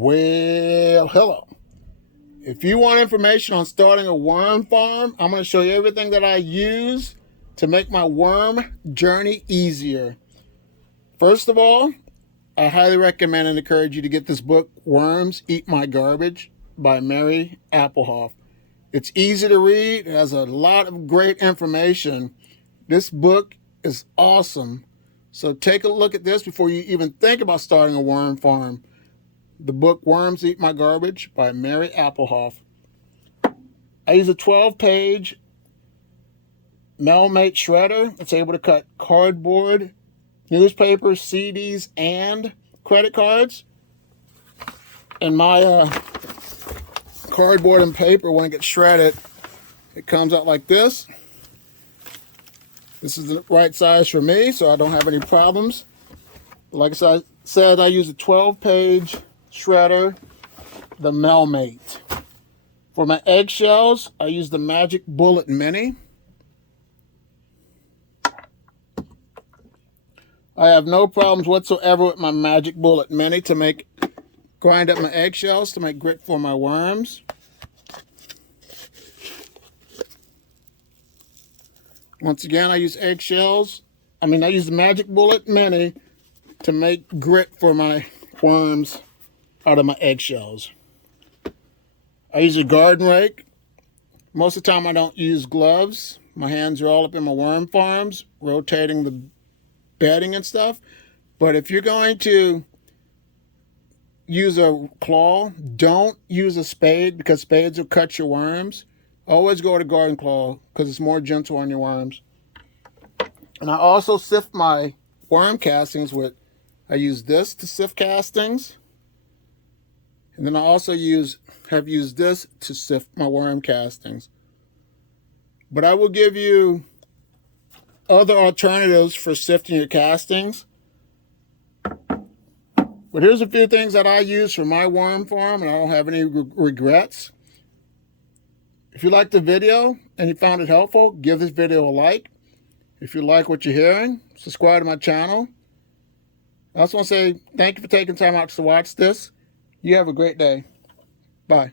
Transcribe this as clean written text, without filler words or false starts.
Well, hello. If you want information on starting a worm farm, I'm going to show you everything that I use to make my worm journey easier. First of all, I highly recommend and encourage you to get this book, Worms Eat My Garbage by Mary Appelhof. It's easy to read. It has a lot of great information. This book is awesome. So take a look at this before you even think about starting a worm farm. The book Worms Eat My Garbage by Mary Appelhof. I use a 12-page Melmate shredder. It's able to cut cardboard, newspapers, CDs, and credit cards. And my cardboard and paper, when it gets shredded, it comes out like this. This is the right size for me, so I don't have any problems. Like I said, I use a 12-page shredder, the Melmate. For my eggshells, I use the Magic Bullet Mini. I have no problems whatsoever with my Magic Bullet Mini to grind up my eggshells to make grit for my worms. Once again, I use I use the Magic Bullet Mini to make grit for my worms out of my eggshells. I use a garden rake. Most of the time I don't use gloves. My hands are all up in my worm farms, rotating the bedding and stuff. But if you're going to use a claw, don't use a spade because spades will cut your worms. Always go with a garden claw because it's more gentle on your worms. And I also sift my worm castings I use this to sift castings. And then I also have used this to sift my worm castings. But I will give you other alternatives for sifting your castings. But here's a few things that I use for my worm farm, and I don't have any regrets. If you liked the video and you found it helpful, give this video a like. If you like what you're hearing, subscribe to my channel. I also want to say thank you for taking time out to watch this. You have a great day. Bye.